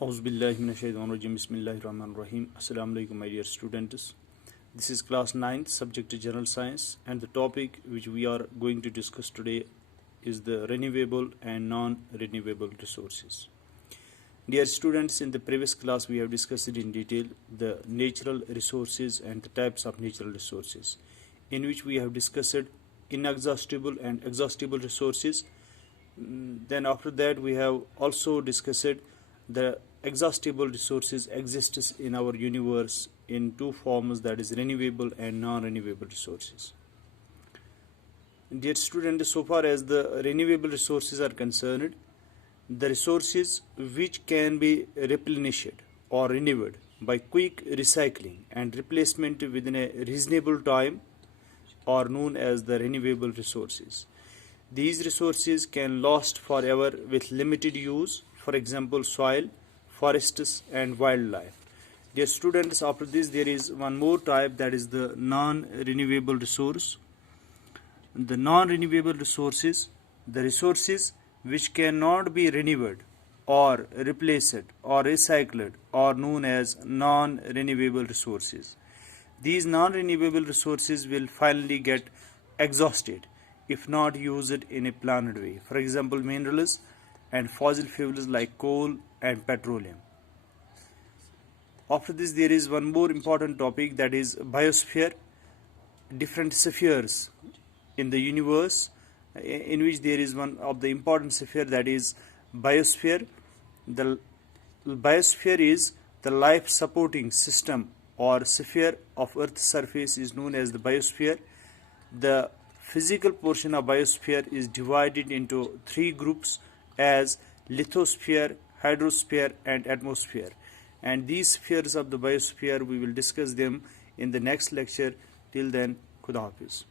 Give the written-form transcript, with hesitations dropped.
Auzubillahiminash-shaytanir-rajim. Bismillahir-rahmanir-rahim. Assalamu alaikum, my dear students. This is class 9th, subject is general science, and the topic which we are going to discuss today is the renewable and non-renewable resources. Dear students, in the previous class we have discussed in detail the natural resources and the types of natural resources, in which we have discussed inexhaustible and exhaustible resources. Then after that we have also discussed the exhaustible resources exists in our universe in two forms, that is renewable and non-renewable resources. Dear students, so far as the renewable resources are concerned, the resources which can be replenished or renewed by quick recycling and replacement within a reasonable time are known as the renewable resources. These resources can last forever with limited use, for example soil, forests and wildlife. Dear students, after this there is one more type, that is the non-renewable resource. The non-renewable resources, the resources which cannot be renewed or replaced or recycled, are known as non-renewable resources. These non-renewable resources will finally get exhausted if not used in a planned way. For example, minerals and fossil fuels like coal and petroleum. After this there is one more important topic, that is biosphere. Different spheres in the universe, in which there is one of the important sphere, that is biosphere. The biosphere is the life supporting system or sphere of Earth's surface is known as the biosphere. The physical portion of biosphere is divided into three groups as lithosphere, hydrosphere and atmosphere. And these spheres of the biosphere, we will discuss them in the next lecture. Till then, Khuda Hafiz.